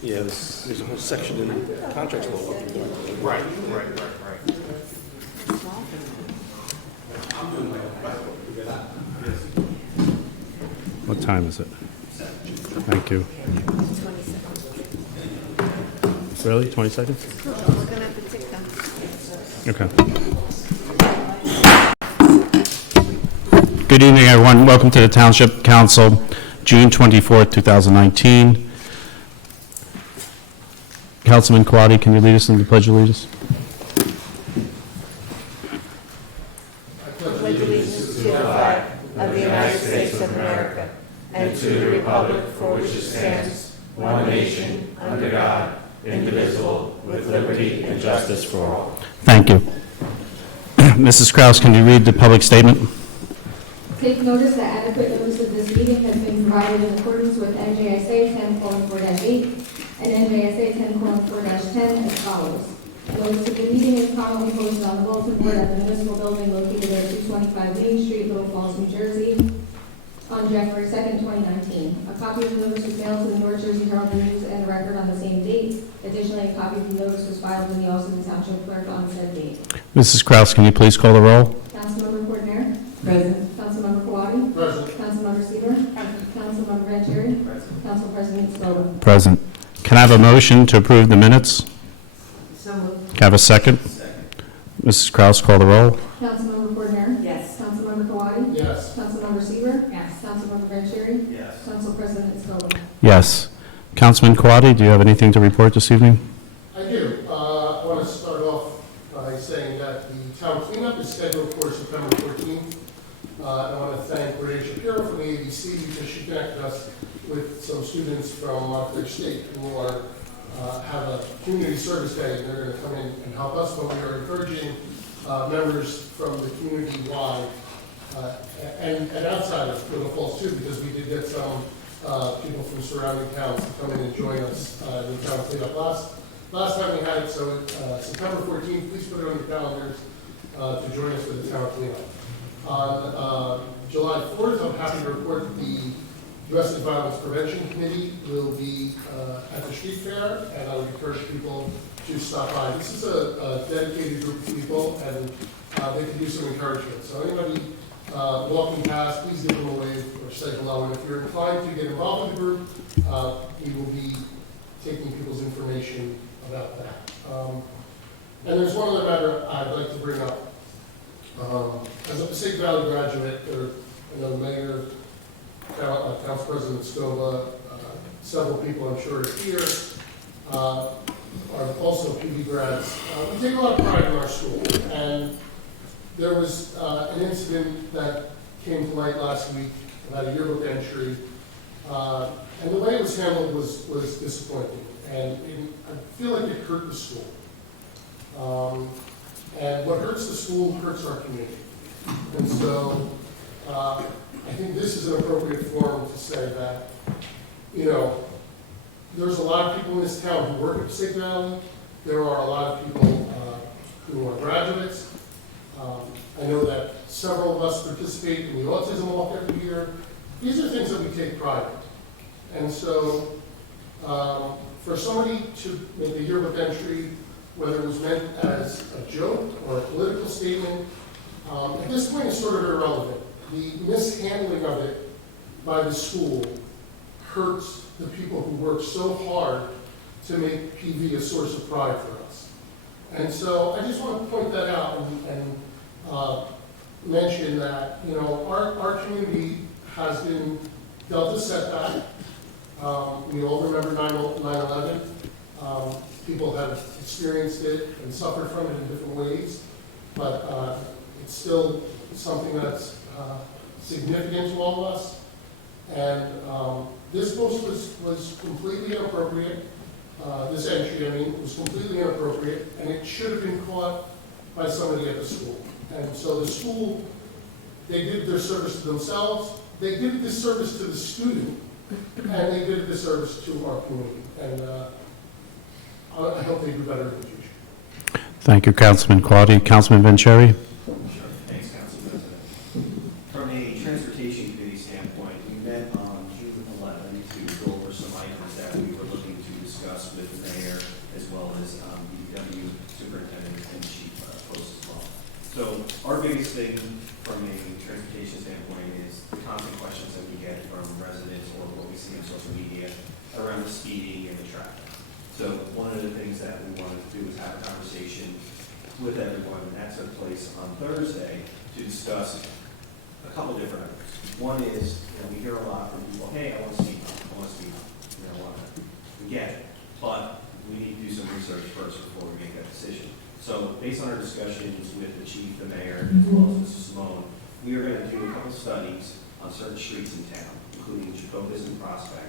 Yeah, there's a whole section in the contracts law. Right. What time is it? Thank you. 20 seconds. Really? 20 seconds? We're gonna have to tick them. Okay. Good evening, everyone. Welcome to the Township Council, June 24th, 2019. Councilman Quaddy, can you lead us in the Pledge of Allegiance? Pledge allegiance to the flag of the United States of America and to the republic for which it stands, one nation, under God, indivisible, with liberty and justice for all. Thank you. Mrs. Kraus, can you read the public statement? Take notice that adequate notice of this meeting has been provided in accordance with NJSA 10:4-8 and NJSA 10:4-10 as follows. Notice of the meeting is commonly posted on the bulletin board at the municipal building located at 225 Main Street, Little Falls, New Jersey, on January 2nd, 2019. A copy of the notice was mailed to the North Jersey Herald News and Record on the same date. Additionally, a copy of the notice was filed in the office of the Township Clerk on said date. Mrs. Kraus, can you please call the roll? Councilmember Coordinator? Present. Councilmember Kawadi? Present. Councilmember Seaver? Present. Councilmember Vanchery? Present. Council President Scoba? Present. Can I have a motion to approve the minutes? So moved. Can I have a second? Mrs. Kraus, call the roll. Councilmember Coordinator? Yes. Councilmember Kawadi? Yes. Councilmember Seaver? Yes. Councilmember Vanchery? Yes. Council President Scoba? Yes. Councilman Quaddy, do you have anything to report this evening? I do. I want to start off by saying that the town cleanup is scheduled for September 14th. I want to thank Renee Shapiro from the ABC because she connected us with some students from Montclair State who are have a community service day, and they're going to come in and help us. But we are encouraging members from the community wide and outside of Little Falls too, because we did get some people from surrounding towns to come in and join us in the town cleanup last time we had it. So September 14th, please put it on your calendars to join us for the town cleanup. On July 4th, I'm happy to report that the Domestic Violence Prevention Committee will be at the street fair, and I would encourage people to stop by. This is a dedicated group of people, and they can use some encouragement. So anybody walking past, please give them a wave or say hello. And if you're inclined to get involved in the group, we will be taking people's information about that. And there's one other matter I'd like to bring up. As a Passaic Valley graduate, I know the mayor, Council President Scoba, several people I'm sure are here, are also PV grads. We take a lot of pride in our school, and there was an incident that came to light last week about a yearbook entry, and the way it was handled was disappointing, and I feel like it hurt the school. And what hurts the school hurts our community. And so I think this is an appropriate forum to say that, you know, there's a lot of people in this town who work at Passaic Valley. There are a lot of people who are graduates. I know that several of us participate in the autism walk every year. These are things that we take pride in. And so for somebody to make a yearbook entry, whether it was meant as a joke or a political statement, at this point it's sort of irrelevant. The mishandling of it by the school hurts the people who work so hard to make PV a source of pride for us. And so I just want to point that out and mention that, you know, our community has been dealt a setback. We all remember 9/11. People have experienced it and suffered from it in different ways, but it's still something that's significant to all of us. And this post was completely inappropriate. This entry, I mean, was completely inappropriate, and it should have been caught by somebody at the school. And so the school, they did their service to themselves, they did a disservice to the student, and they did a disservice to our community. And I hope they do better in the future. Thank you, Councilman Quaddy. Councilman Vanchery? Sure. Thanks, Council President. From a transportation committee standpoint, we met on June 11th to go over some items that we were looking to discuss Our biggest thing from a transportation standpoint is the constant questions that we get from residents or what we see on social media around the speeding and the traffic. So one of the things that we wanted to do was have a conversation with everyone, and that took place on Thursday to discuss a couple different items. One is, we hear a lot from people, hey, I want to speed bump, I want to speed bump. We get it, but we need to do some research first before we make that decision. So based on our discussions with the chief, the mayor, as well as Mr. Simone, we are going to do a couple studies on certain streets in town, including Jacobus and Prospect,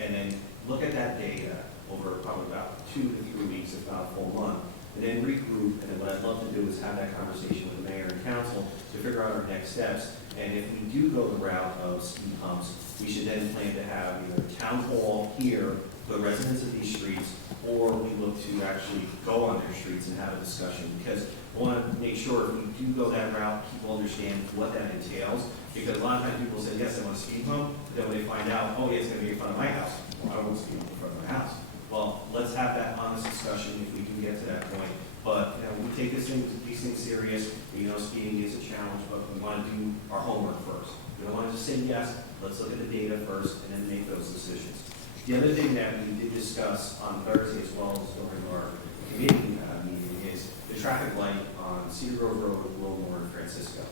and then look at that data over probably about 2 to 3 weeks, if not a full month, and then regroup. And then what I'd love to do is have that conversation with the mayor and council to figure out our next steps. And if we do go the route of speed bumps, we should then plan to have either town hall here for the residents of these streets, or we look to actually go on their streets and have a discussion. Because I want to make sure if we do go that route, people understand what that entails. Because a lot of times people say, yes, I want a speed bump, but then when they find out, oh, yeah, it's going to be in front of my house. Well, I don't want a speed bump in front of my house. Well, let's have that honest discussion if we do get to that point. But, we take these things serious. We know speeding is a challenge, but we want to do our homework first. We don't want to just say yes. Let's look at the data first and then make those decisions. The other thing that we did discuss on Thursday as well as during our committee meeting is the traffic light on Cedar Grove Road, Wilmore, and Francisco.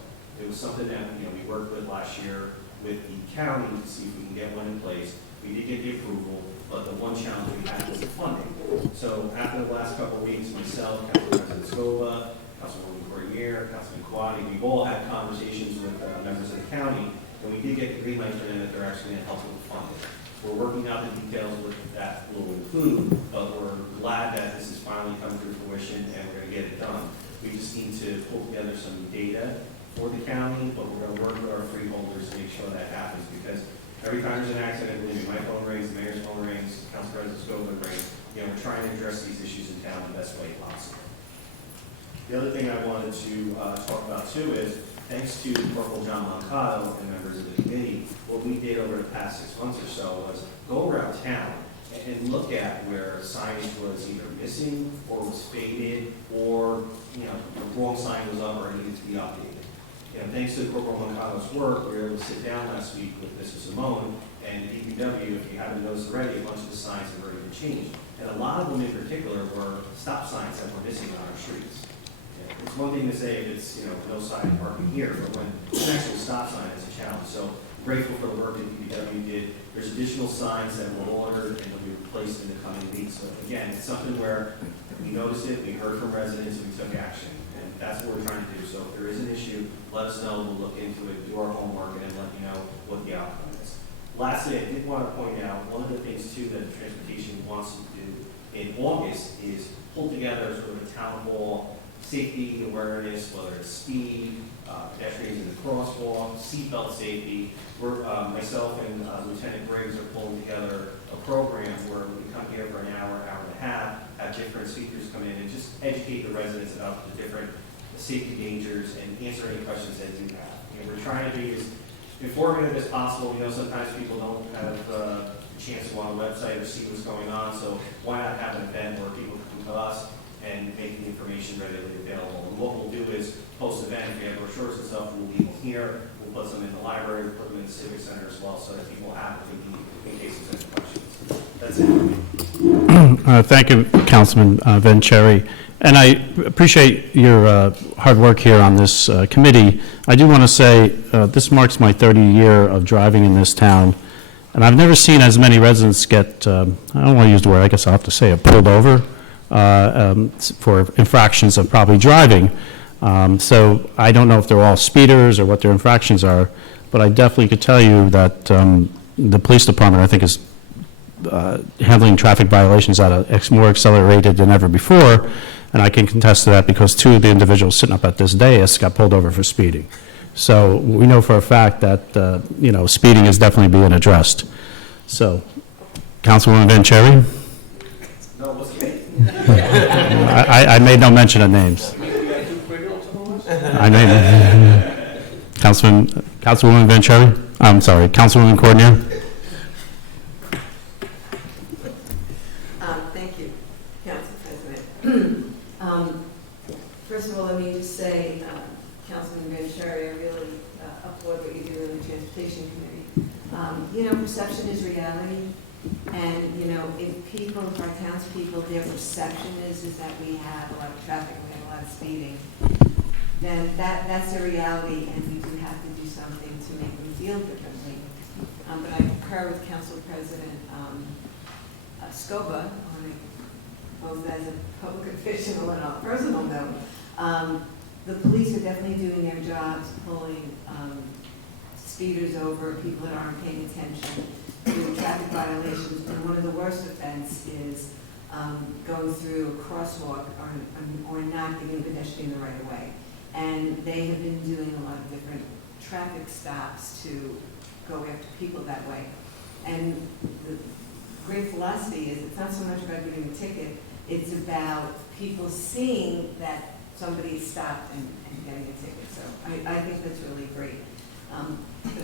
It was something that, we worked with last year with the county to see if we can get one in place. We did get the approval, but the one challenge we had was the funding. So after the last couple of weeks, myself, Councilman Scova, Councilwoman Cordier, Councilman Quaddy, we've all had conversations with members of the county, and we did get the green light from them that they're actually going to help with the funding. We're working out the details with that will include, but we're glad that this is finally come to fruition and we're going to get it done. We just need to pull together some data for the county, but we're going to work with our freeholders to make sure that happens, because every time there's an accident, believe me, my phone rings, the mayor's phone rings, Council President's phone rings. We're trying to address these issues in town the best way possible. The other thing I wanted to talk about too is, thanks to Corporal John Mancato and members of the committee, what we did over the past 6 months or so was go around town and look at where signage was either missing or was faded, or the wrong sign was up or needed to be updated. Thanks to Corporal Mancato's work, we were able to sit down last week with Mr. Simone and DPW. If you haven't noticed already, a bunch of the signs have already been changed. And a lot of them in particular were stop signs that were missing on our streets. It's one thing to say if it's, no sign parking here, but when it's an actual stop sign, it's a challenge. So grateful for the work that DPW did. There's additional signs that were ordered and will be replaced in the coming weeks. So again, it's something where we noticed it, we heard from residents, and we took action. And that's what we're trying to do. So if there is an issue, let us know. We'll look into it, do our homework, and then let you know what the outcome is. Lastly, I did want to point out one of the things too that transportation wants to do in August is pull together sort of a town hall safety awareness, whether it's speed, pedestrians in the crosswalk, seatbelt safety. We're, myself and Lieutenant Briggs are pulling together a program where we come here for an hour, hour and a half, have different speakers come in and just educate the residents about the different safety dangers and answer any questions that you have. We're trying to be as informative as possible. We know sometimes people don't have the chance to go on a website or see what's going on, so why not have an event where people come to us and make the information readily available. And what we'll do is post-event, if we have brochures and stuff, we'll leave them here, we'll put them in the library, we'll put them in the Civic Center as well, so that people have it in case there's any questions. That's it. Thank you, Councilman Vanchery. And I appreciate your hard work here on this committee. I do want to say this marks my 30th year of driving in this town, and I've never seen as many residents get, I don't want to use the word, I guess I'll have to say it, pulled over for infractions of probably driving. So I don't know if they're all speeders or what their infractions are, but I definitely could tell you that the police department, I think, is handling traffic violations at a more accelerated than ever before, and I can contest to that because 2 of the individuals sitting up at this dais got pulled over for speeding. So we know for a fact that speeding is definitely being addressed. So, Councilwoman Vanchery? No, what's the name? I made no mention of names. I made Councilwoman Vanchery? I'm sorry, Councilwoman Cordier? Thank you, Council President. First of all, let me just say, Councilman Vanchery. I really applaud what you do in the Transportation Committee. Perception is reality. And, if people, if our townspeople, their perception is that we have a lot of traffic, we have a lot of speeding, then that's a reality, and we do have to do something to make them feel differently. But I concur with Council President Scoba, both as a public official and on a personal note. The police are definitely doing their jobs, pulling speeders over, people that aren't paying attention, doing traffic violations, and one of the worst offense is going through a crosswalk or not giving a pedestrian the right of way. And they have been doing a lot of different traffic stops to go after people that way. And the great philosophy is it's not so much about giving a ticket, it's about people seeing that somebody stopped and getting a ticket. So I think that's really great.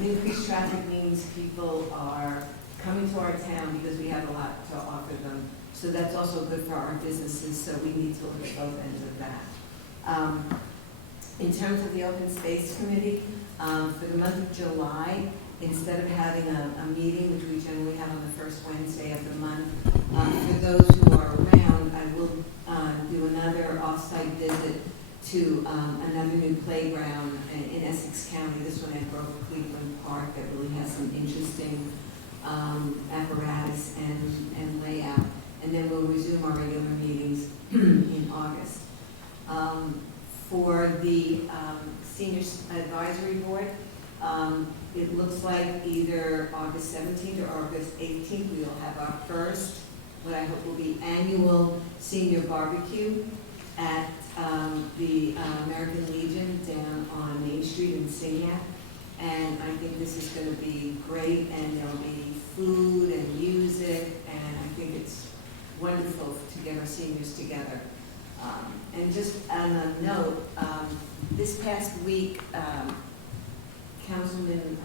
Increased traffic means people are coming to our town because we have a lot to offer them. So that's also good for our businesses, so we need to look at both ends of that. In terms of the Open Space Committee, for the month of July, instead of having a meeting, which we generally have on the first Wednesday of the month, for those who are around, I will do another off-site visit to another new playground in Essex County, this one at Grover Cleveland Park, that really has some interesting apparatus and layout. And then we'll resume our regular meetings in August. For the Seniors Advisory Board, it looks like either August 17th or August 18th, we will have our first, what I hope will be annual senior barbecue at the American Legion down on Main Street in Signac. And I think this is going to be great, and there'll be food and music, and I think it's wonderful to get our seniors together. And just on a note, this past week, Councilman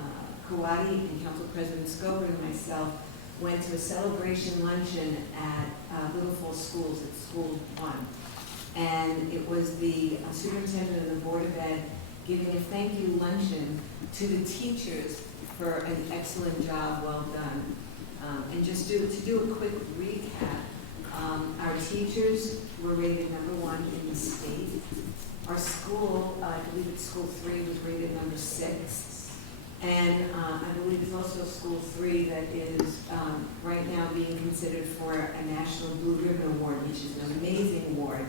Kawadi and Council President Scober and myself went to a celebration luncheon at Little Falls Schools at School 1. And it was the superintendent of the Board of Ed giving a thank you luncheon to the teachers for an excellent job well done. And just to do a quick recap, our teachers were rated #1 in the state. Our school, I believe it's school 3, was rated #6. And I believe it's also school 3 that is right now being considered for a National Blue Ribbon Award, which is an amazing award.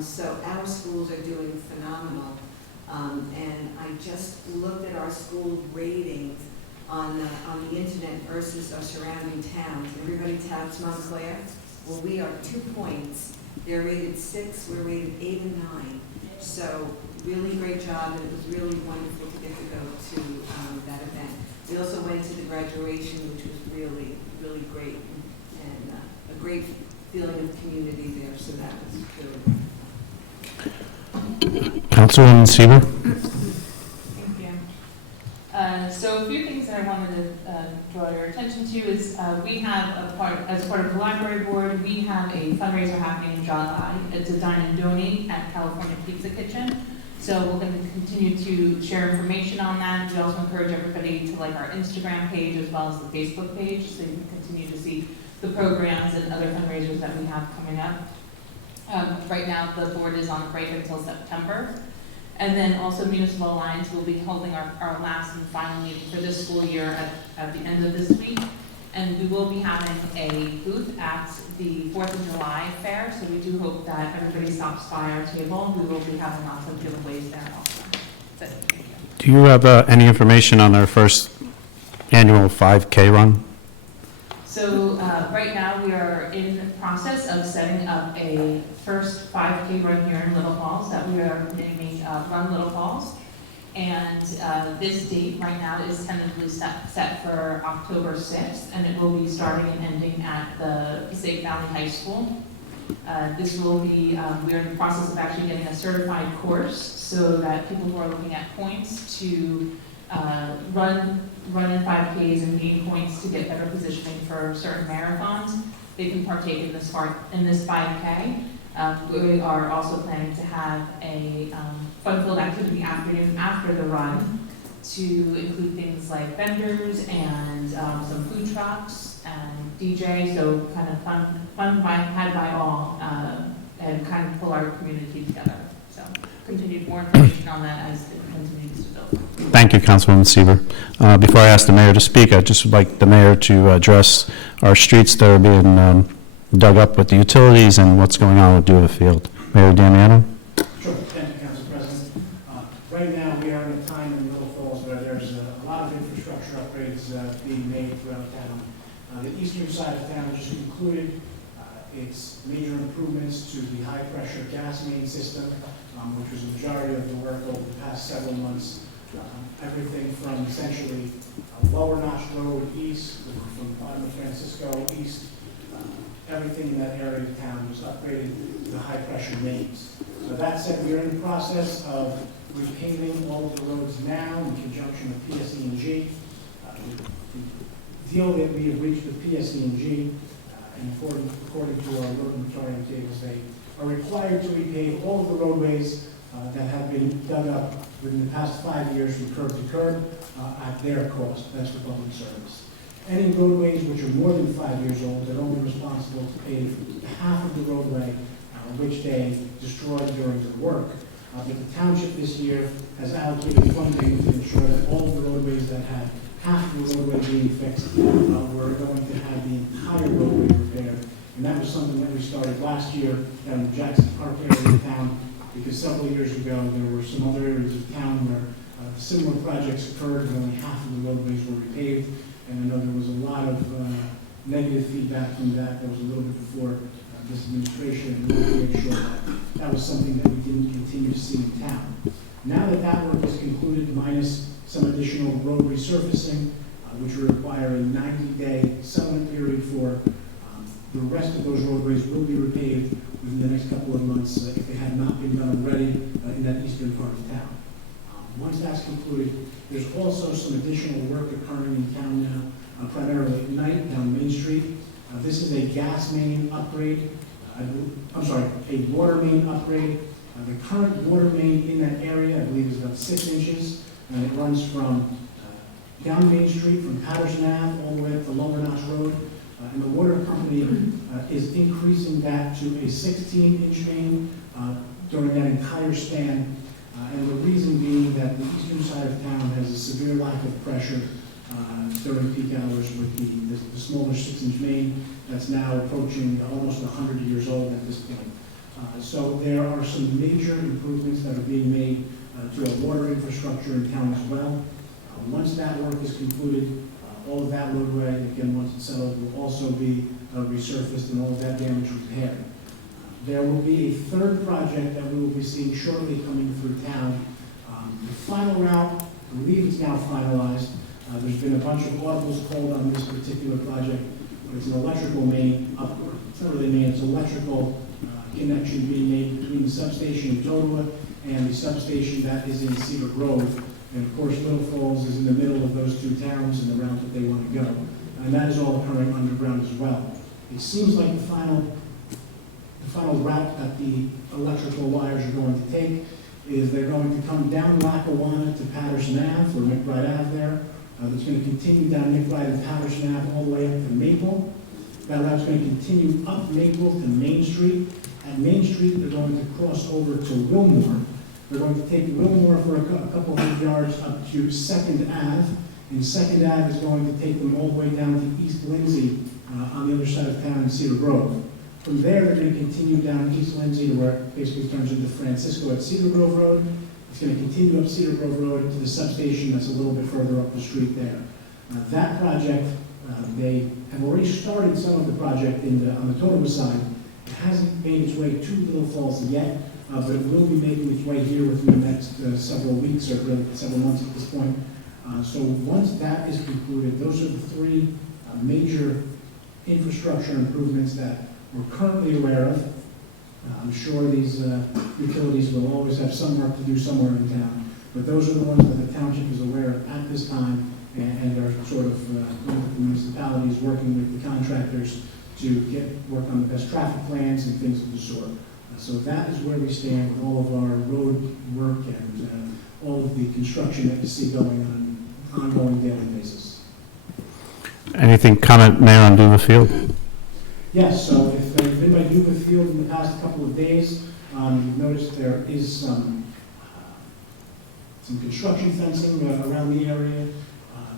So our schools are doing phenomenal. And I just looked at our school ratings on the internet versus our surrounding towns. Everybody touts Montclair. Well, we are 2 points. They're rated 6, we're rated 8 and 9. So really great job, and it was really wonderful to get to go to that event. We also went to the graduation, which was really, really great, and a great feeling of community there, so that was really good. Councilwoman Seaver? Thank you. So a few things that I wanted to draw your attention to is we have as part of the library board, we have a fundraiser happening in July. It's a dine and donate at California Pizza Kitchen. So we're going to continue to share information on that. We also encourage everybody to like our Instagram page as well as the Facebook page, so you can continue to see the programs and other fundraisers that we have coming up. Right now, the board is on break until September. And then also Municipal Alliance will be holding our last and final meeting for this school year at the end of this week. And we will be having a booth at the 4th of July fair, so we do hope that everybody stops by our table. We will be having lots of giveaways there also. That's it. Thank you. Do you have any information on our first annual 5K run? So right now we are in the process of setting up a first 5K run here in Little Falls that we are naming Run Little Falls. And this date right now is tentatively set for October 6th, and it will be starting and ending at the Passaic Valley High School. This will be, we're in the process of actually getting a certified course so that people who are looking at points to run in 5Ks and gain points to get better positioning for certain marathons, they can partake in this 5K. We are also planning to have a fun-filled activity afternoon after the run to include things like vendors and some food trucks and DJ, so kind of had by all, and kind of pull our community together. So continued more information on that as it continues to build. Thank you, Councilwoman Seaver. Before I ask the mayor to speak, I'd just like the mayor to address our streets that are being dug up with the utilities and what's going on with Dula Field. Mayor Damiano? Sure, thank you, Council President. Right now, we are in a time in Little Falls where there's a lot of infrastructure upgrades being made throughout town. The eastern side of town just concluded its major improvements to the high-pressure gas main system, which was a majority of the work over the past several months. Everything from essentially Lower Notch Road east, from the bottom of Francisco east, everything in that area of town was upgraded to the high-pressure mains. That said, we are in the process of repaving all of the roads now in conjunction with PSE&G. The deal that we have reached with PSE&G, and according to our road monitoring tables, they are required to repave all of the roadways that have been dug up within the past 5 years from curb to curb at their cost. That's for public service. Any roadways which are more than 5 years old, they're only responsible to pave half of the roadway which they destroyed during the work. But the township this year has allocated funding to ensure that all of the roadways that had half of the roadway being fixed were going to have the entire roadway repaired. And that was something that we started last year down in the Jackson Park area of town, because several years ago there were some other areas of town where similar projects occurred and only half of the roadways were repaved. And I know there was a lot of negative feedback from that. That was a little bit before this administration, and we wanted to make sure that that was something that we didn't continue to see in town. Now that that work is concluded, minus some additional road resurfacing, which will require a 90-day settlement period for the rest of those roadways will be repaved within the next couple of months if they have not been done already in that eastern part of town. Once that's concluded, there's also some additional work occurring in town now, primarily at night down Main Street. This is a gas main upgrade, a water main upgrade. The current water main in that area, I believe, is about 6 inches, and it runs from down Main Street from Patterson Ave all the way up to Lower Notch Road. And the water company is increasing that to a 16-inch main during that entire span. And the reason being that the eastern side of town has a severe lack of pressure during peak hours with the smaller 6-inch main that's now approaching almost 100 years old at this point. So there are some major improvements that are being made to our water infrastructure in town as well. Once that work is concluded, all of that roadway, again, once it's settled, will also be resurfaced and all of that damage repaired. There will be a third project that we will be seeing shortly coming through town. The final route, I believe it's now finalized. There's been a bunch of audibles called on this particular project, but it's an electrical main upward. It's not really main, it's electrical connection being made between the substation in Totowa and the substation that is in Cedar Grove. And of course, Little Falls is in the middle of those two towns and the route that they want to go. And that is all occurring underground as well. It seems like the final route that the electrical wires are going to take is they're going to come down Lackawanna to Patterson Ave, or McBride Ave there. It's going to continue down McBride and Patterson Ave all the way up to Maple. That route's going to continue up Maple to Main Street. At Main Street, they're going to cross over to Wilmore. They're going to take Wilmore for a couple hundred yards up to 2nd Ave, and 2nd Ave is going to take them all the way down to East Lindsay on the other side of town in Cedar Grove. From there, they're going to continue down East Lindsay to where it basically turns into Francisco at Cedar Grove Road. It's going to continue up Cedar Grove Road to the substation that's a little bit further up the street there. That project, they have already started some of the project on the Totowa side. It hasn't made its way to Little Falls yet, but it will be making its way here within the next several weeks or really several months at this point. So once that is concluded, those are the three major infrastructure improvements that we're currently aware of. I'm sure these utilities will always have some work to do somewhere in town, but those are the ones that the township is aware of at this time and are sort of going with the municipalities, working with the contractors to get work on the best traffic plans and things of the sort. So that is where we stand with all of our road work and all of the construction that you see going on an ongoing daily basis. Anything comment, Mayor, on Duva Field? Yes, so if you've been by Duva Field in the past couple of days, you've noticed there is some construction fencing around the area.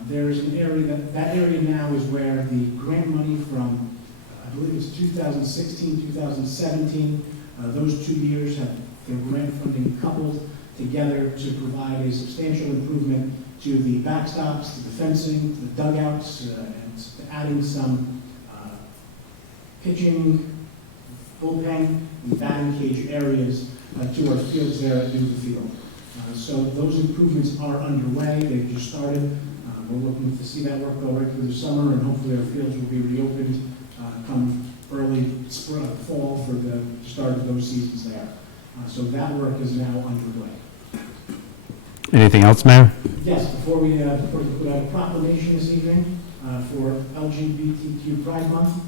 There's an area, that area now is where the grant money from, I believe it's 2016, 2017, those 2 years have their grant funding coupled together to provide a substantial improvement to the backstops, to the fencing, to the dugouts, and to adding some pitching, bullpen, and batting cage areas to our fields there at Duva Field. So those improvements are underway. They've just started. We're looking to see that work go right through the summer, and hopefully our fields will be reopened come early fall for the start of those seasons there. So that work is now underway. Anything else, Mayor? Yes, before we put out a proclamation this evening for LGBTQ Pride Month.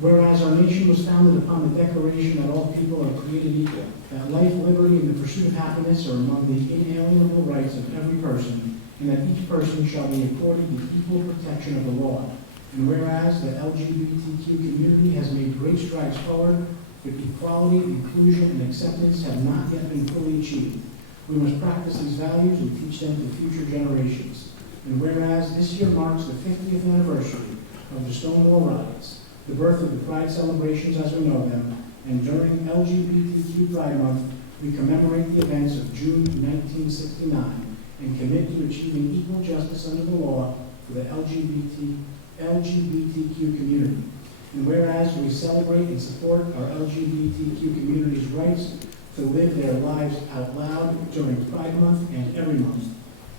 Whereas our nation was founded upon the declaration that all people are created equal, that life, liberty, and the pursuit of happiness are among the inalienable rights of every person, and that each person shall be accorded the equal protection of the law. And whereas the LGBTQ community has made great strides forward, but equality, inclusion, and acceptance have not yet been fully achieved. We must practice these values and teach them to future generations. And whereas this year marks the 50th anniversary of the Stonewall Riots, the birth of the Pride celebrations as we know them, and during LGBTQ Pride Month, we commemorate the events of June 1969 and commit to achieving equal justice under the law for the LGBTQ community. And whereas we celebrate and support our LGBTQ community's rights to live their lives out loud during Pride Month and every month.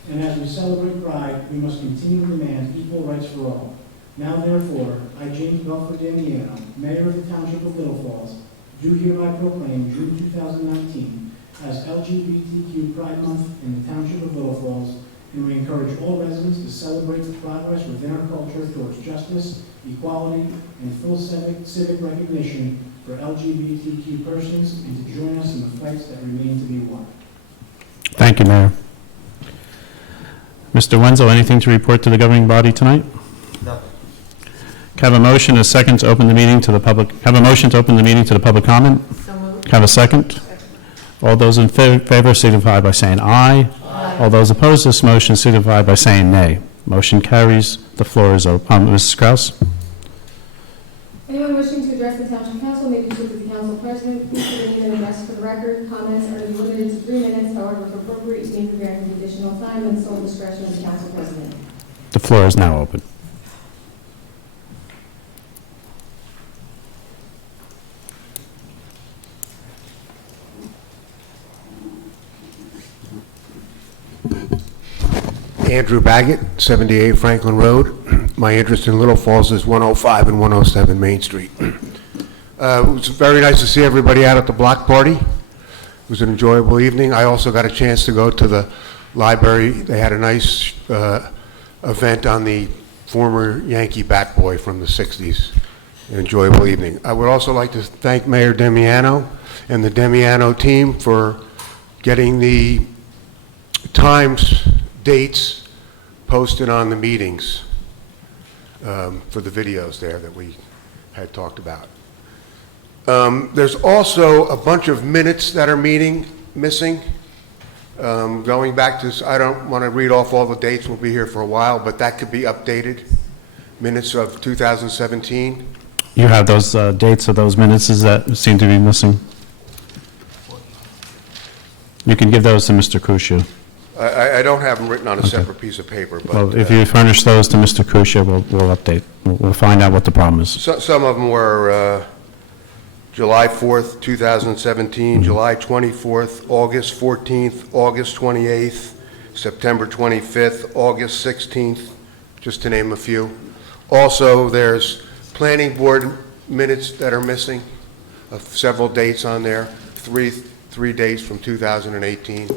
And as we celebrate Pride, we must continue to demand equal rights for all. Now therefore, I, James Belford Damiano, Mayor of the Township of Little Falls, do hereby proclaim June 2019 as LGBTQ Pride Month in the Township of Little Falls, and we encourage all residents to celebrate the progress within our culture towards justice, equality, and full civic recognition for LGBTQ persons, and to join us in the fights that remain to be won. Thank you, Mayor. Mr. Wenzel, anything to report to the governing body tonight? Nothing. Have a motion, a second to open the meeting to the public. Have a motion to open the meeting to the public comment. So moved. Have a second. All those in favor signify by saying aye. Aye. All those opposed to this motion signify by saying nay. Motion carries. The floor is open. Mrs. Kraus? Anyone wishing to address the Township Council may do so to the Council President. Please state your name and address for the record. Comments are to be limited to 3 minutes. However, if appropriate, you may be granted additional time and sole discretion of the Council President. The floor is now open. Andrew Baggett, 78 Franklin Road. My interest in Little Falls is 105 and 107 Main Street. It was very nice to see everybody out at the block party. It was an enjoyable evening. I also got a chance to go to the library. They had a nice event on the former Yankee bat boy from the 60s. An enjoyable evening. I would also like to thank Mayor Damiano and the Damiano team for getting the times, dates posted on the meetings for the videos there that we had talked about. There's also a bunch of minutes that are missing. Going back to, I don't want to read off all the dates, we'll be here for a while, but that could be updated. Minutes of 2017. You have those dates of those minutes that seem to be missing? You can give those to Mr. Kusha. I don't have them written on a separate piece of paper, but Well, if you furnish those to Mr. Kusha, we'll update. We'll find out what the problem is. some of them were July 4th, 2017, July 24th, August 14th, August 28th, September 25th, August 16th, just to name a few. Also, there's planning board minutes that are missing, several dates on there, three dates from 2018.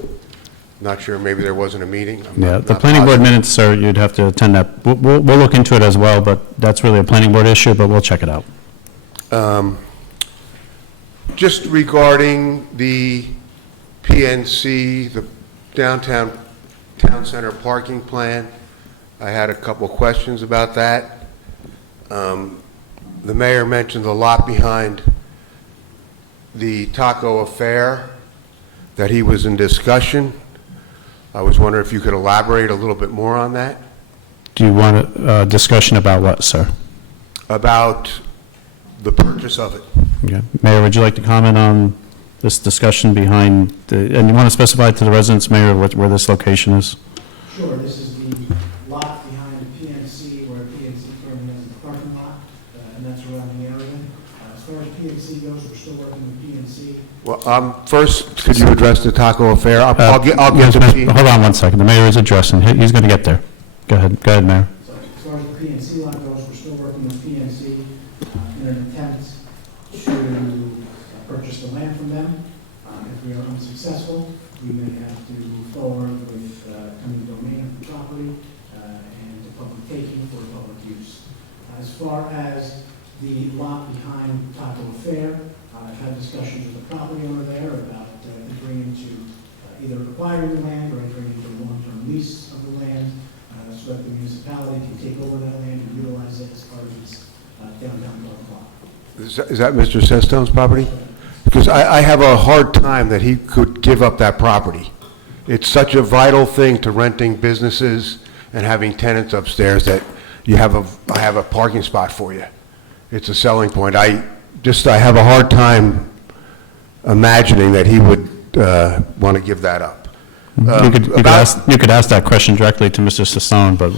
Not sure, maybe there wasn't a meeting. Yeah, the planning board minutes, sir, you'd have to attend that. We'll look into it as well, but that's really a planning board issue, but we'll check it out. Just regarding the PNC, the downtown town center parking plan, I had a couple questions about that. The mayor mentioned the lot behind the Taco Affair, that he was in discussion. I was wondering if you could elaborate a little bit more on that, Do you want a discussion about what, sir? about the purchase of it. Yeah. Mayor, would you like to comment on this discussion behind, and you want to specify to the residents, Mayor, where this location is? Sure, this is the lot behind the PNC where PNC currently has the parking lot, and that's around the area. As far as PNC goes, we're still working with PNC. Well, first, could you address the Taco Affair? I'll get to Hold on one second. The mayor is addressing. He's going to get there. Go ahead, Mayor. So as far as the PNC lot goes, we're still working with PNC in an attempt to purchase the land from them. If we are unsuccessful, we may have to move forward with coming domain of the property and the public taking for public use. As far as the lot behind Taco Affair, I've had discussions with the property owner there about entering into either acquiring the land or entering into a long-term lease of the land so that the municipality can take over that land and utilize it as part of its downtown park lot. Is that Mr. Sestone's property? Because I have a hard time that he could give up that property. It's such a vital thing to renting businesses and having tenants upstairs that I have a parking spot for you. It's a selling point. I have a hard time imagining that he would want to give that up. You could ask that question directly to Mr. Sassone, but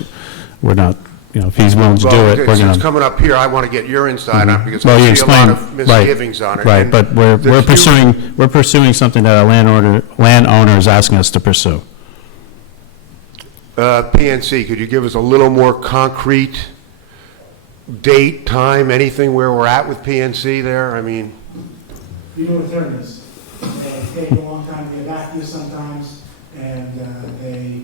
we're not, if he's willing to do it, we're going It's to. coming up here, I want to get your insight on it because Well, you I see a lot of explained, right, misgivings on it. right, And but we're pursuing something that a landowner is asking us to pursue. PNC, could you give us a little more concrete date, time, anything where we're at with PNC there? I mean, You know what attorneys, they take a long time to get back to you sometimes, and they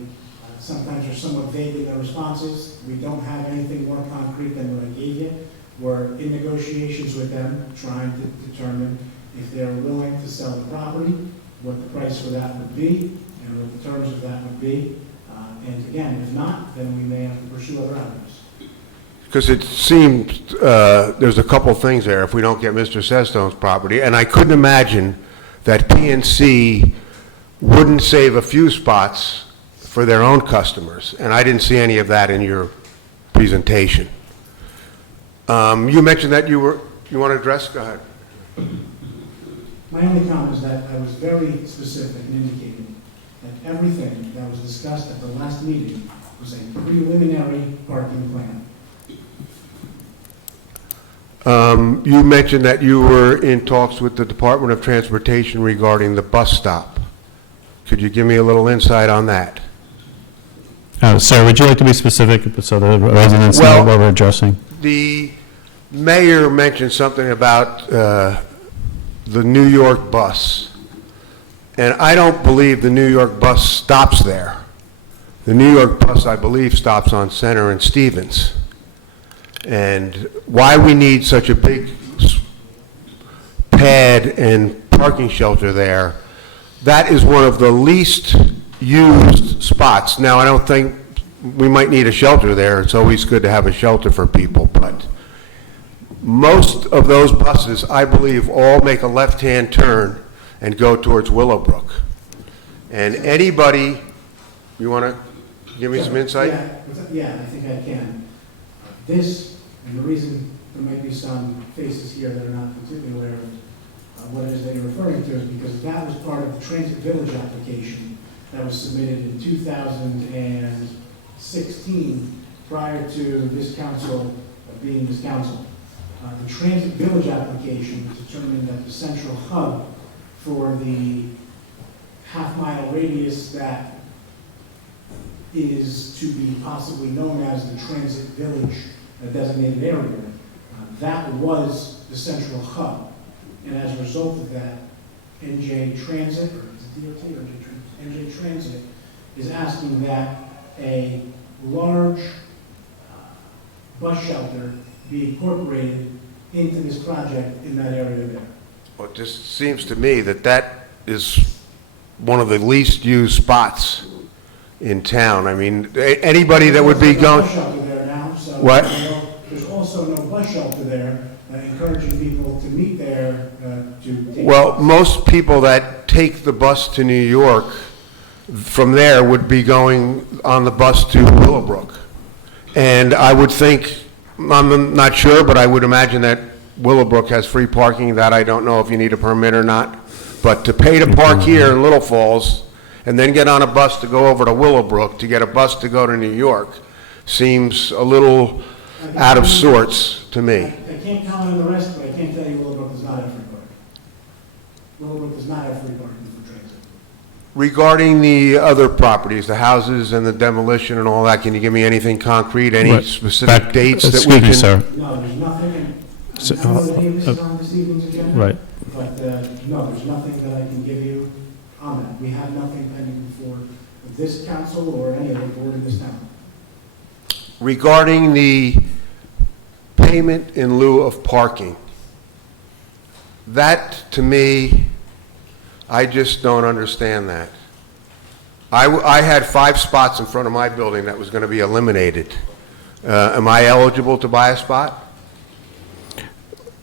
sometimes are somewhat vague in their responses. We don't have anything more concrete than what I gave you. We're in negotiations with them, trying to determine if they're willing to sell the property, what the price for that would be, and what the terms of that would be. And again, if not, then we may have to pursue other avenues. because it seems there's a couple things there if we don't get Mr. Sestone's property, and I couldn't imagine that PNC wouldn't save a few spots for their own customers, and I didn't see any of that in your presentation. You mentioned that you want to address, go ahead. My only comment is that I was very specific in indicating that everything that was discussed at the last meeting was a preliminary parking plan. You mentioned that you were in talks with the Department of Transportation regarding the bus stop. Could you give me a little insight on that? Sir, would you like to be specific so the residents know what we're addressing? The mayor mentioned something about the New York bus, and I don't believe the New York bus stops there. The New York bus, I believe, stops on Center and Stevens. And why we need such a big pad and parking shelter there, that is one of the least used spots. Now, I don't think we might need a shelter there. It's always good to have a shelter for people, but most of those buses, I believe, all make a left-hand turn and go towards Willowbrook. And anybody, you want to give me some insight? Yeah, I think I can. This, and the reason there might be some faces here that are not completely aware of what it is that you're referring to is because that was part of the Transit Village application that was submitted in 2016 prior to this council being this council. The Transit Village application determined that the central hub for the half-mile radius that is to be possibly known as the Transit Village designated area, that was the central hub. And as a result of that, NJ Transit, or is it DOT or NJ Transit, is asking that a large bus shelter be incorporated into this project in that area there. Well, it just seems to me that that is one of the least used spots in town. I mean, anybody that would be There's no going, bus shelter there now, so. What? There's also no bus shelter there, encouraging people to meet there, to take. well, most people that take the bus to New York from there would be going on the bus to Willowbrook. And I would think, I'm not sure, but I would imagine that Willowbrook has free parking. That I don't know if you need a permit or not. But to pay to park here in Little Falls and then get on a bus to go over to Willowbrook to get a bus to go to New York seems a little out of sorts to me. I can't comment on the rest, but I can't tell you Willowbrook does not have free parking. Willowbrook does not have free parking for transit. Regarding the other properties, the houses and the demolition and all that, can you give me anything concrete, any Right. specific dates that we Excuse can? me, sir. No, there's nothing, and So, I know that this is on this evening's agenda. Right. But, no, there's nothing that I can give you on that. We have nothing pending before this council or any other board in this town. Regarding the payment in lieu of parking, that, to me, I just don't understand that. I had 5 spots in front of my building that was going to be eliminated. Am I eligible to buy a spot?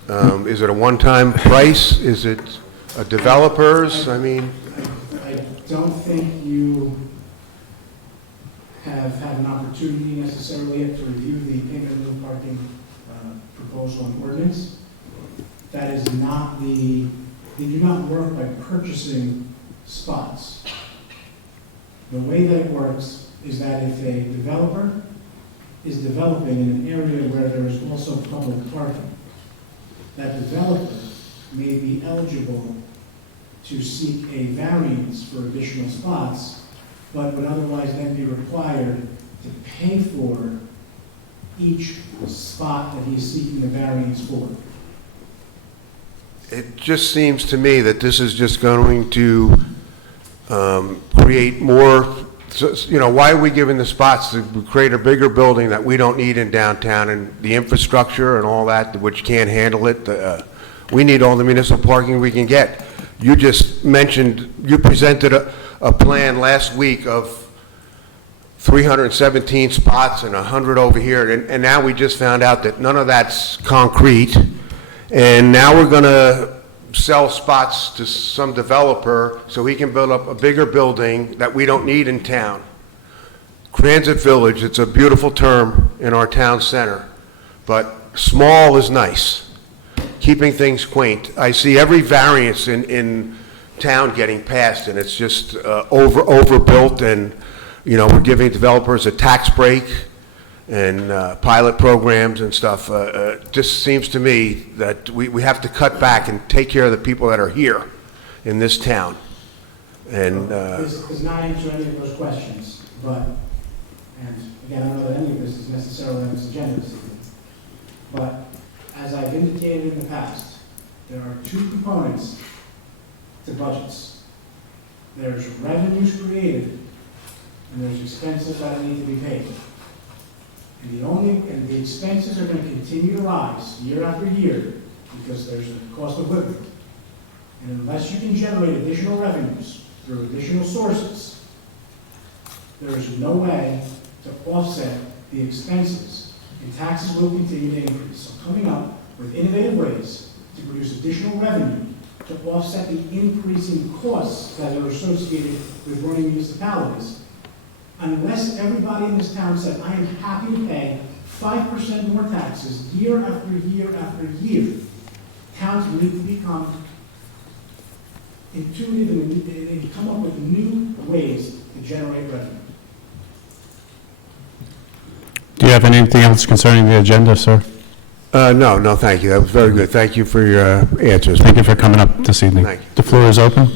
Is it a one-time price? Is it a developer's? I mean, I don't think you have had an opportunity necessarily yet to review the payment in lieu of parking proposal and ordinance. That is not they do not work by purchasing spots. The way that it works is that if a developer is developing in an area where there is also public parking, that developer may be eligible to seek a variance for additional spots, but would otherwise then be required to pay for each spot that he's seeking the variance for. it just seems to me that this is just going to create more, why are we giving the spots to create a bigger building that we don't need in downtown, and the infrastructure and all that, which can't handle it? We need all the municipal parking we can get. You just mentioned, you presented a plan last week of 317 spots and 100 over here, and now we just found out that none of that's concrete, and now we're going to sell spots to some developer so he can build up a bigger building that we don't need in town. Transit Village, it's a beautiful term in our town center, but small is nice, keeping things quaint. I see every variance in town getting passed, and it's just overbuilt, and we're giving developers a tax break and pilot programs and stuff. Just seems to me that we have to cut back and take care of the people that are here in this town. And This does not answer any of those questions, but, and again, I don't know that any of this is necessarily on this agenda this evening, but as I've indicated in the past, there are 2 components to budgets. There's revenues created, and there's expenses that need to be paid. And the expenses are going to continue to rise year after year because there's a cost of living. And unless you can generate additional revenues through additional sources, there is no way to offset the expenses, and taxes will continue to increase. So coming up with innovative ways to produce additional revenue to offset the increasing costs that are associated with running municipalities, unless everybody in this town said, I am happy to pay 5% more taxes year after year after year, towns need to become intuitive and come up with new ways to generate revenue. Do you have anything else concerning the agenda, sir? no, thank you. That was very good. Thank you for your answers. Thank you for coming up this evening. Thank you. The floor is open.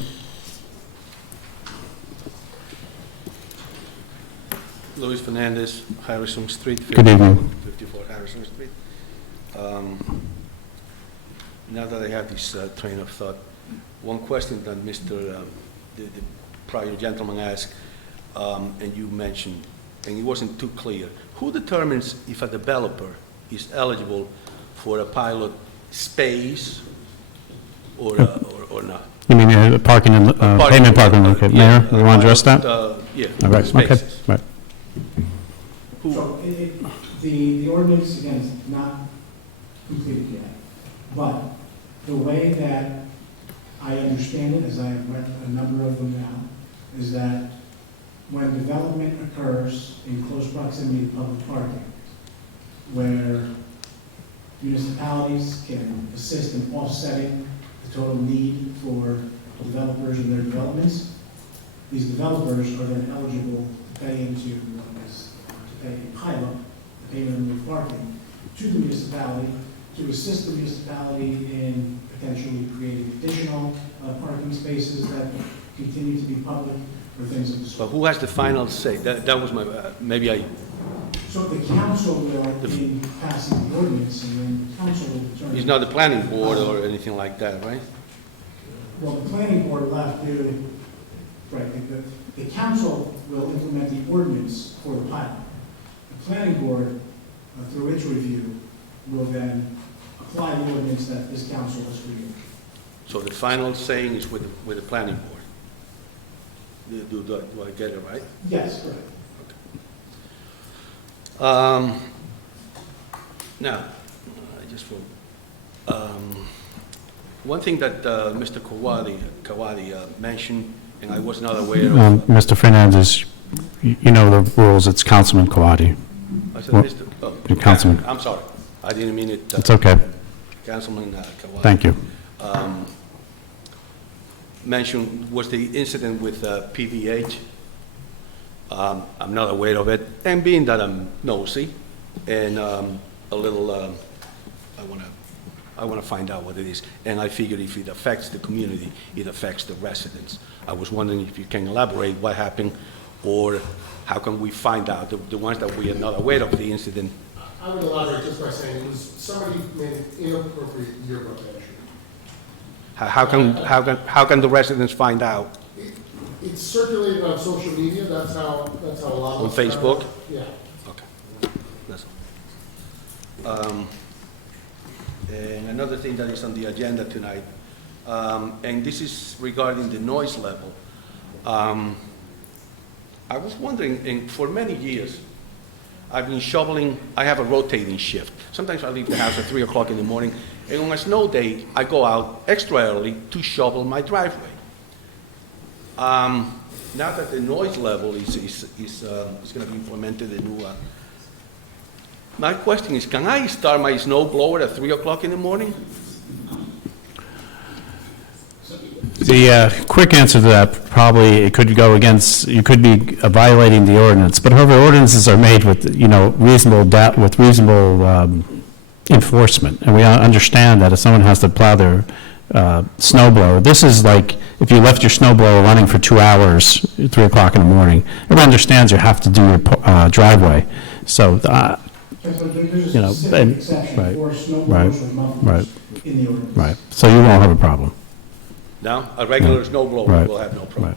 Luis Fernandez, Harrison Street. Good evening. 54 Harrison Street. Now that I have this train of thought, one question that the prior gentleman asked, and you mentioned, and it wasn't too clear. Who determines if a developer is eligible for a pilot space or not? You mean parking and, payment parking, okay. Mayor, you want to address that? Yeah. All right, okay, spaces. right. So the ordinance, again, is not completed yet, but the way that I understand it, as I have read a number of them now, is that when development occurs in close proximity to public parking, where municipalities can assist in offsetting the total need for developers and their developments, these developers are then eligible to pay into to pay a pilot, the payment of parking, to the municipality, to assist the municipality in potentially creating additional parking spaces that continue to be public or things of the But sort. who has the final say? That was my, maybe I, So the council will, in passing the ordinance, and then the council will determine. it's not the planning board or anything like that, right? Well, the planning board will have to, right, the council will implement the ordinance for the pilot. The planning board, through its review, will then apply the ordinance that this council has created. So the final saying is with the planning board. Do I get it right? Yes, correct. Now, I just wrote, one thing that Mr. Kawadi mentioned, and I was not aware of. Mr. Fernandez, you know the rules, it's Councilman Kawadi. I said, well, Councilman. I'm sorry, I didn't mean it. It's okay, Councilman Kawadi. thank you. Mentioned was the incident with PVH. I'm not aware of it, and being that I'm nosy and a little, I want to find out what it is, and I figured if it affects the community, it affects the residents. I was wondering if you can elaborate what happened, or how can we find out, the ones that we are not aware of the incident. I would elaborate just by saying it was somebody made an inappropriate yearbook entry. How can the residents find out? It's circulated on social media, that's how a lot of. On Facebook? Yeah. Okay, that's all. And another thing that is on the agenda tonight, and this is regarding the noise level. I was wondering, and for many years, I've been shoveling, I have a rotating shift. Sometimes I leave the house at 3 o'clock in the morning, and on a snow day, I go out extra early to shovel my driveway. Now that the noise level is going to be implemented, a new, my question is, can I start my snow blower at 3 o'clock in the morning? The quick answer to that, probably it could go against, you could be violating the ordinance, but however, ordinances are made with, reasonable enforcement, and we understand that if someone has to plow their snow blower, this is like if you left your snow blower running for 2 hours at 3 o'clock in the morning. Everyone understands you have to do your driveway, so, There's You a know, specific and- exception right, for snow right, blowers with mufflers right. in the ordinance. right, so you won't have a problem. Now, a regular snow blower Right. will have no problem.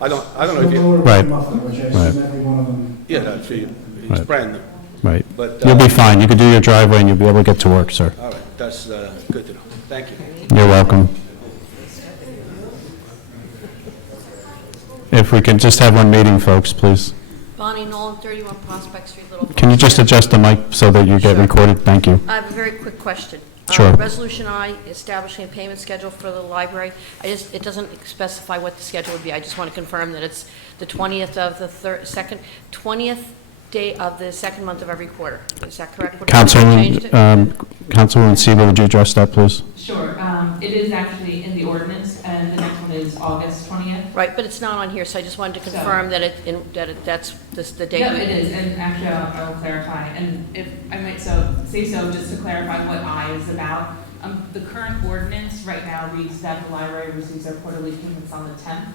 Right. I don't know if Snow you, blower with Right. muffler, which I Right. assume every one of them. yeah, that's, it's Right. brand new, Right. but, You'll be fine, you can do your driveway and you'll be able to get to work, sir. all right, that's good to know. Thank you. You're welcome. If we can just have one meeting, folks, please. Bonnie Nolan, 31 Prospect Street, Little Falls. Can you just adjust the mic so that you get Sure. recorded? Thank you. I have a very quick question. Sure. Resolution I, establishing a payment schedule for the library. It doesn't specify what the schedule would be. I just want to confirm that it's the 20th of the 20th day of the second month of every quarter. Is that correct? What- changed it? Councilwoman Seaver, would you address that, please? Sure, it is actually in the ordinance, and the next one is August 20th. Right, but it's not on here, so I just wanted to So- confirm that that's the date. No, it is, and actually, I will clarify, and if I might say so, just to clarify what I is about. The current ordinance right now reads that the library receives their quarterly payments on the 10th.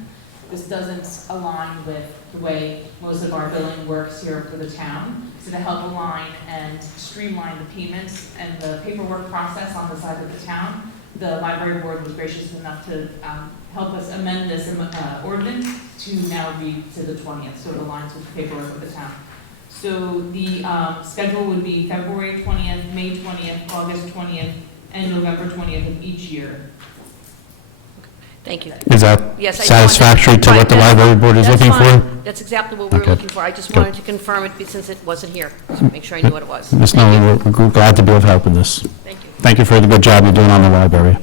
This doesn't align with the way most of our billing works here for the town. So to help align and streamline the payments and the paperwork process on the side of the town, the library board was gracious enough to help us amend this ordinance to now read to the 20th, so it aligns with the paperwork of the town. So the schedule would be February 20th, May 20th, August 20th, and November 20th of each year. Thank you. Is that Yes, I satisfactory to what the library board is That's looking fine. for? That's exactly what we were Okay. looking for. I just Good. wanted to confirm it since it wasn't here, to make sure I knew what it was. Ms. Nolan, we're glad to be of help in this. Thank you. Thank you for the good job you're doing on the library.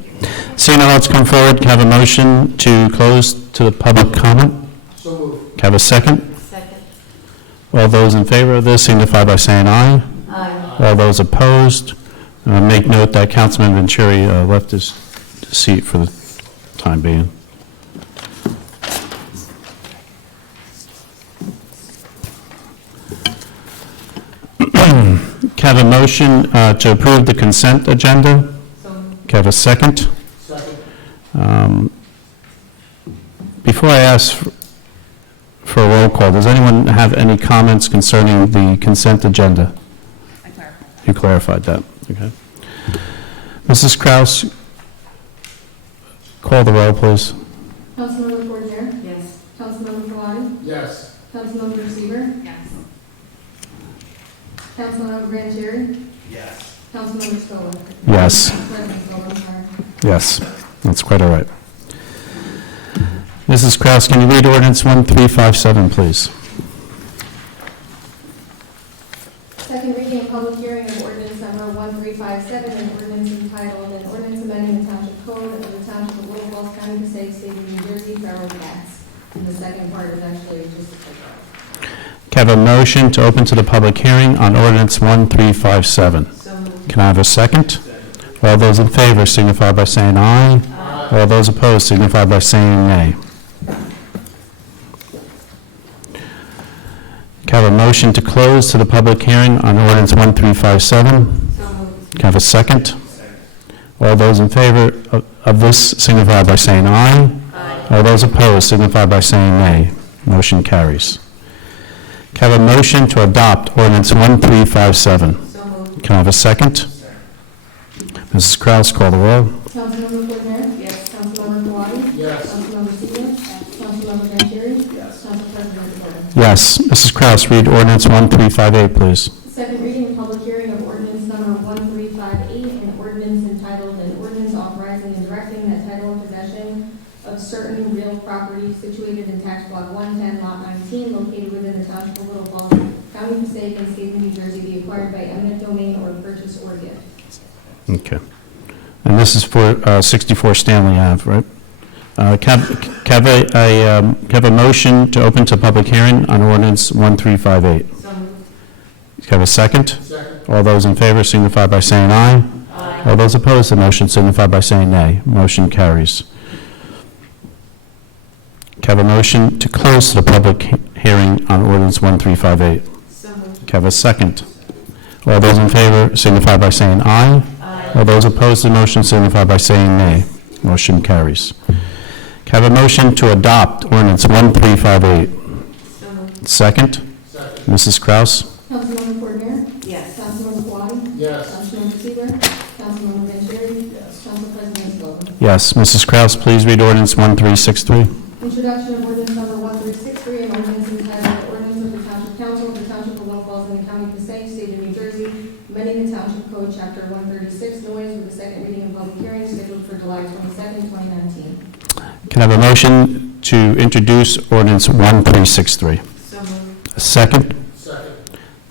Seeing no one else come forward, can I have a motion to close to the public comment? So moved. Can I have a second? Second. All those in favor of this signify by saying aye. Aye. All those opposed, make note that Councilman Vanchery left his seat for the time being. Can I have a motion to approve the consent agenda? Can I have a second? Second. Before I ask for a roll call, does anyone have any comments concerning the consent agenda? I clarified. You clarified that, okay. Mrs. Kraus, call the roll, please. Councilmember Fortier? Yes. Councilmember Kawadi? Yes. Councilmember Seaver? Yes. Councilmember Vanchery? Yes. Councilmember Stoller? Yes. President Stoller, I'm sorry. Yes, that's quite all right. Mrs. Kraus, can you read ordinance 1357, please? Second reading and public hearing of ordinance number 1357, an ordinance entitled, an ordinance amending the township code of the township of Little Falls, County of Passaic, state of New Jersey, feral cats. And the second part is actually just a typo. Can I have a motion to open to the public hearing on ordinance 1357? So moved. Can I have a second? All those in favor signify by saying aye. Aye. All those opposed signify by saying nay. Can I have a motion to close to the public hearing on ordinance 1357? So moved. Can I have a second? All those in favor of this signify by saying aye. Aye. All those opposed signify by saying nay. Motion carries. Can I have a motion to adopt ordinance 1357? So moved. Can I have a second? Mrs. Kraus, call the roll. Councilmember Fortier? Yes. Councilmember Kawadi? Yes. Councilmember Seaver? Councilmember Vanchery? Yes. Council President Stoller? Yes. Mrs. Kraus, read ordinance 1358, please. Second reading and public hearing of ordinance number 1358, an ordinance entitled, an ordinance authorizing and directing that title and possession of certain real property situated in tax block 110, lot 19, located within the township of Little Falls, County of Passaic, and state of New Jersey, be acquired by eminent domain or purchase or gift. Okay. And this is for 64 Stanley Ave, right? Can I have a motion to open to public hearing on ordinance 1358? So moved. Can I have a second? Second. All those in favor signify by saying aye. Aye. All those opposed to the motion signify by saying nay. Motion carries. Can I have a motion to close to the public hearing on ordinance 1358? So moved. Can I have a second? All those in favor signify by saying aye. Aye. All those opposed to the motion signify by saying nay. Motion carries. Can I have a motion to adopt ordinance 1358? So moved. Second? Second. Mrs. Kraus? Councilmember Fortier? Yes. Councilmember Kawadi? Yes. Councilmember Seaver? Councilmember Vanchery? Yes. Council President Stoller? Yes. Mrs. Kraus, please read ordinance 1363. Introduction of ordinance number 1363, an ordinance entitled, ordinance of the Township Council of the Township of Little Falls in the County of Passaic, State of New Jersey, amending the Township Code, Chapter 136, noise, with a second reading and public hearing scheduled for July 22nd, 2019. Can I have a motion to introduce ordinance 1363? So moved. A second? Second.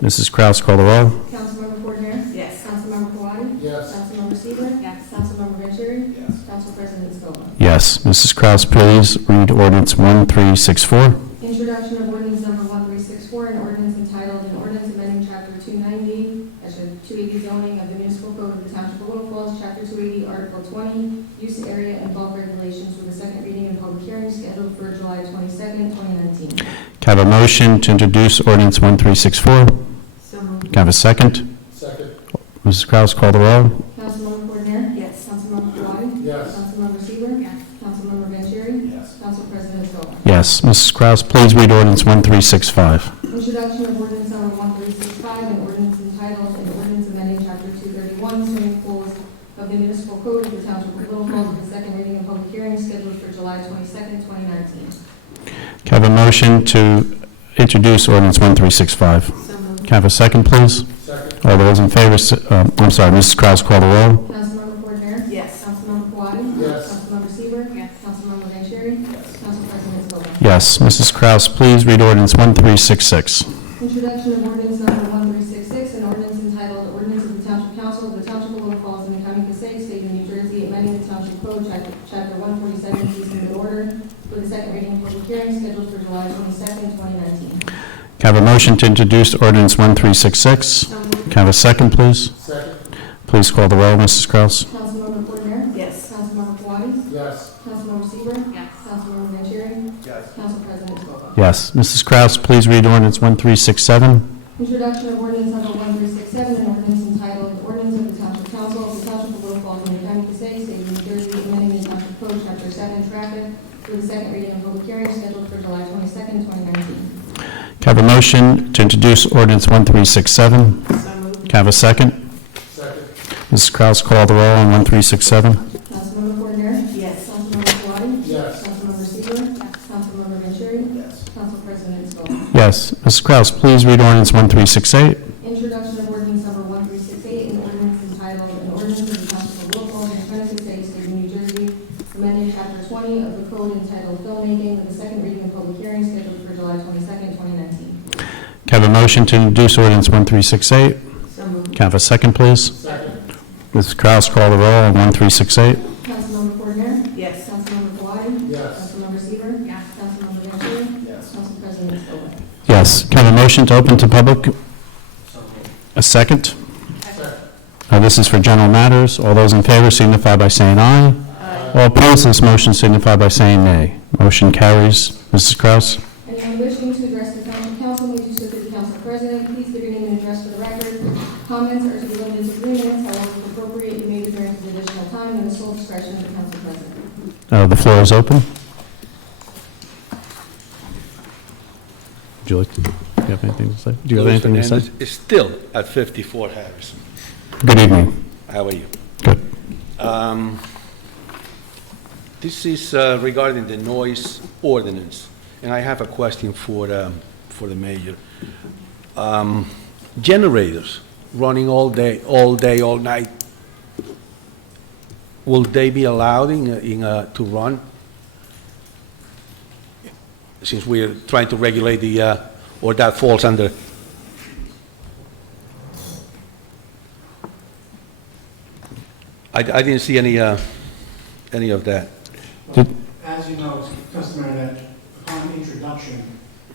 Mrs. Kraus, call the roll. Councilmember Fortier? Yes. Councilmember Kawadi? Yes. Councilmember Seaver? Yes. Councilmember Vanchery? Yes. Council President Stoller? Yes. Mrs. Kraus, please read ordinance 1364. Introduction of ordinance number 1364, an ordinance entitled, an ordinance amending Chapter 290, 280 zoning of the municipal code of the Township of Little Falls, Chapter 280, Article 20, use area and bulk regulations, with a second reading and public hearing scheduled for July 22nd, 2019. Can I have a motion to introduce ordinance 1364? So moved. Can I have a second? Second. Mrs. Kraus, call the roll. Councilmember Fortier? Yes. Councilmember Kawadi? Yes. Councilmember Seaver? Yes. Councilmember Vanchery? Yes. Council President Stoller? Yes. Mrs. Kraus, please read ordinance 1365. Introduction of ordinance number 1365, an ordinance entitled, an ordinance amending Chapter 231, swimming pools of the municipal code of the Township of Little Falls, with a second reading and public hearing scheduled for July 22nd, 2019. Can I have a motion to introduce ordinance 1365? So moved. Can I have a second, please? Second. All those in favor, I'm sorry, Mrs. Kraus, call the roll. Councilmember Fortier? Yes. Councilmember Councilmember Quattie? Yes. Councilmember Seaver? Yes. Councilmember Vanchery? Council President Scoba? Yes. Mrs. Kraus, please read ordinance 1366. Introduction of ordinance number 1366, an ordinance entitled Ordinance of the Township Council of the Township of Little Falls in the County of Passaic, State of New Jersey, amending the Township Code, Chapter 147, Peace and Good Order, with a second reading and public hearing scheduled for July 22nd, 2019. Can I have a motion to introduce ordinance 1366? Can I have a second, please? Second. Please call the roll, Mrs. Kraus. Councilmember Coordinator? Yes. Councilmember Quattie? Yes. Councilmember Seaver? Yes. Councilmember Vanchery? Yes. Council President Scoba? Yes. Mrs. Kraus, please read ordinance 1367. Introduction of ordinance number 1367, an ordinance entitled Ordinance of the Township Council of the Township of Little Falls in the County of Passaic, State of New Jersey, amending the Township Code, Chapter 7, Traffic, with a second reading and public hearing scheduled for July 22nd, 2019. Can I have a motion to introduce ordinance 1367? So moved. Can I have a second? Second. Mrs. Kraus, call the roll on 1367. Councilmember Coordinator? Yes. Councilmember Quattie? Yes. Councilmember Seaver? Councilmember Vanchery? Yes. Council President Scoba? Yes. Mrs. Kraus, please read ordinance 1368. Introduction of ordinance number 1368, an ordinance entitled, an ordinance of the Township of Little Falls in the County of Passaic, State of New Jersey, amending Chapter 20 of the Code entitled Filmmaking, with a second reading and public hearing scheduled for July 22nd, 2019. Can I have a motion to introduce ordinance 1368? So moved. Can I have a second, please? Second. Mrs. Kraus, call the roll on 1368. Councilmember Coordinator? Yes. Councilmember Quattie? Yes. Councilmember Seaver? Yes. Councilmember Vanchery? Yes. Council President Scoba? Yes. Can I have a motion to open to public? A second? Second. This is for general matters. All those in favor signify by saying aye. All opposed to this motion signify by saying nay. Motion carries. Mrs. Kraus? Anyone wishing to address the Township Council may do so through the Council President. Please give your name and address for the record. Comments are to be limited to 3 minutes. However, if appropriate, you may be granted additional time in the sole discretion of the Council President. The floor is open. Would you like to, do you have anything to say? Do you have Luis anything to say? Fernandez is still at 54 Harrison. Good evening. How are you? Good. This is regarding the noise ordinance, and I have a question for the mayor. Generators running all day, all night, will they be allowed to run? Since we're trying to regulate the, or that falls under? I didn't see any of that. As you know, it's customary that upon introduction,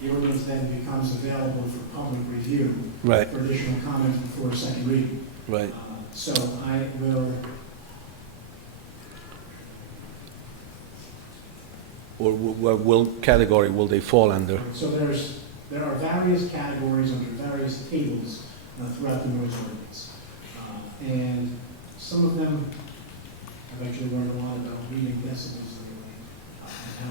the ordinance then becomes available for public review. Right. For additional comments before a second reading. Right. So I will, Or what category will they fall under? so there are various categories under various tables throughout the noise ordinance. And some of them, I've actually learned a lot about reading decibels lately,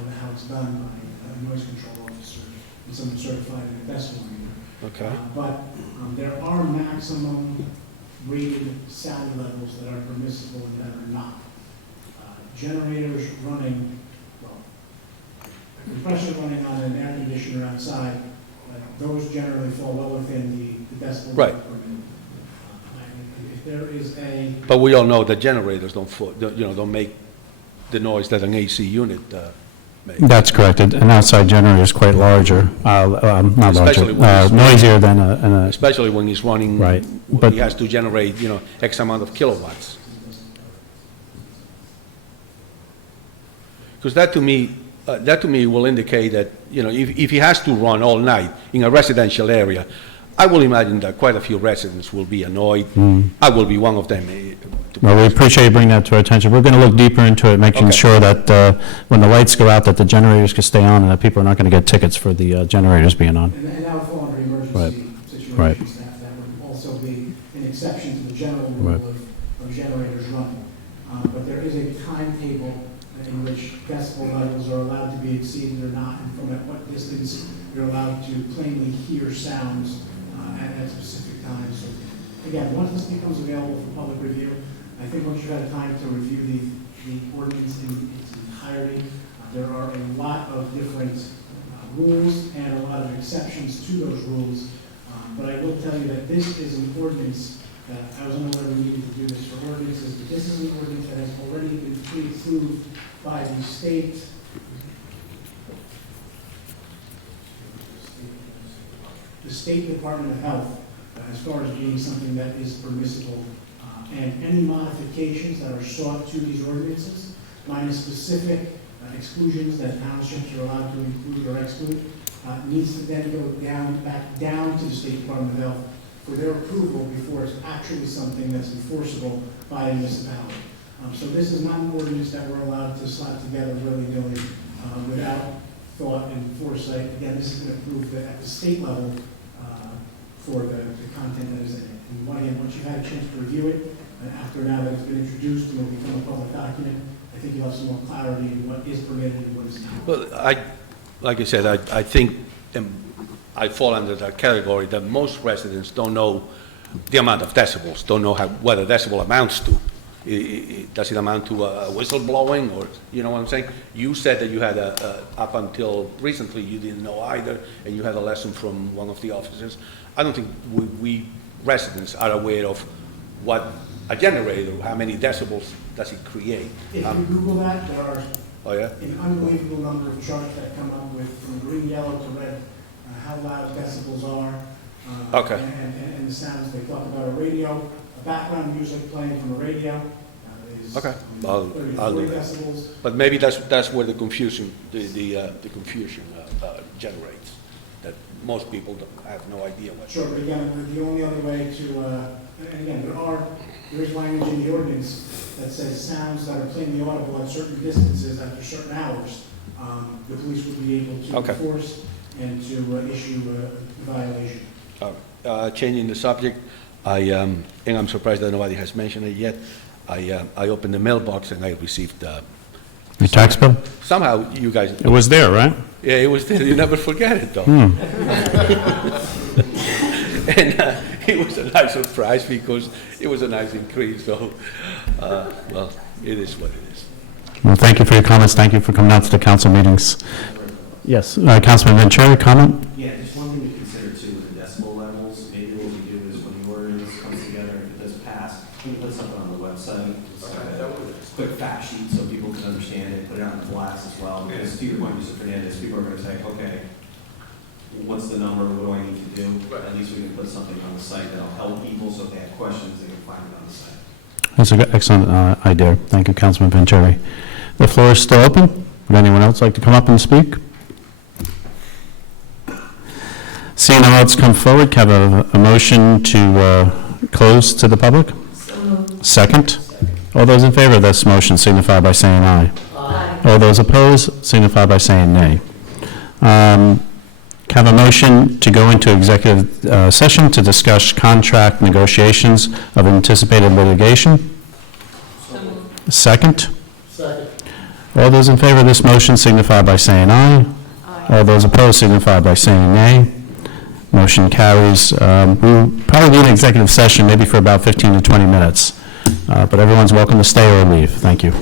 and how it's done by a noise control officer and someone certified in a decibel reader. Okay. But there are maximum rated sound levels that are permissible and that are not. Generators running, well, compressor running on an air conditioner outside, those generally fall well within the decibel. Right. If there is a, But we all know that generators don't make the noise that an AC unit makes. That's correct. An outside generator is quite larger, not larger, Especially when it's- noisier than a, Especially when he's running. Right, When but- he has to generate, X amount of kilowatts. Because that to me will indicate that, if he has to run all night in a residential area, I will imagine that quite a few residents will be annoyed. I will be one of them. well, we appreciate you bringing that to our attention. We're going to look deeper into it, making Okay. sure that when the lights go out, that the generators can stay on and that people are not going to get tickets for the generators being on. and that would fall under emergency Right. situations, that would also be an exception to the general Right. rule of generators running. But there is a timetable in which decibel levels are allowed to be exceeded or not, and from at what distance you're allowed to plainly hear sounds at specific times. So again, once this becomes available for public review, I think once you've had time to review the ordinance in its entirety, there are a lot of different rules and a lot of exceptions to those rules. But I will tell you that this is an ordinance that I was unaware we needed to do this for ordinances, but this is an ordinance that has already been pre-approved by the state. The State Department of Health, as far as being something that is permissible, and any modifications that are sought to these ordinances, minus specific exclusions that townships are allowed to include or exclude, needs to then go back down to the State Department of Health for their approval before it's actually something that's enforceable by a municipality. So this is not an ordinance that we're allowed to slap together willy-nilly without thought and foresight. Again, this is going to prove that at the state level for the content that is in it. And once you've had a chance to review it, after now that it's been introduced and will become a public document, I think you'll have some more clarity in what is permitted and what is not. Well, like I said, I think I fall under that category that most residents don't know the amount of decibels, don't know what a decibel amounts to. Does it amount to a whistle blowing, or, you know what I'm saying? You said that you had up until recently, you didn't know either, and you had a lesson from one of the officers. I don't think we residents are aware of what a generator, how many decibels does it create. If you Google that, there are Oh, yeah? an unbelievable number of charts that come up with from green, yellow to red, how loud decibels are. Okay. And the sounds. They talk about a radio, a background music playing from a radio is Okay. 30 I'll to 40 do that. decibels. But maybe that's where the confusion, the confusion generates, that most people have no idea what. Sure, but again, the only other way to, and again, there is language in the ordinance that says sounds that are plainly audible at certain distances after certain hours, the police would be able to Okay. enforce and to issue a violation. Changing the subject, and I'm surprised that nobody has mentioned it yet. I opened the mailbox and I received, Your tax bill? somehow you guys, It was there, right? yeah, it was there, you never forget it though. And it was a nice surprise because it was a nice increase, so, well, it is what it is. Well, thank you for your comments. Thank you for coming out to the council meetings. Yes, Councilman Vanchery, comment? Yeah, just one thing to consider too with the decibel levels, maybe what we do is when the ordinance comes together, if it does pass, we can put something on the website, quick fact sheet so people can understand it, put it out in blast as well. Because to your point, Mr. Fernandez, people are going to say, okay, what's the number, what do I need to do? At least we can put something on the site that'll help people, so if they have questions, they can find it on the site. That's an excellent idea. Thank you, Councilman Vanchery. The floor is still open. Would anyone else like to come up and speak? Seeing no one else come forward, can I have a motion to close to the public? Second? All those in favor of this motion signify by saying aye. Aye. All those opposed signify by saying nay. Can I have a motion to go into executive session to discuss contract negotiations of anticipated litigation? Second? Second. All those in favor of this motion signify by saying aye. All those opposed signify by saying nay. Motion carries. We'll probably need an executive session maybe for about 15 to 20 minutes, but everyone's welcome to stay or leave. Thank you.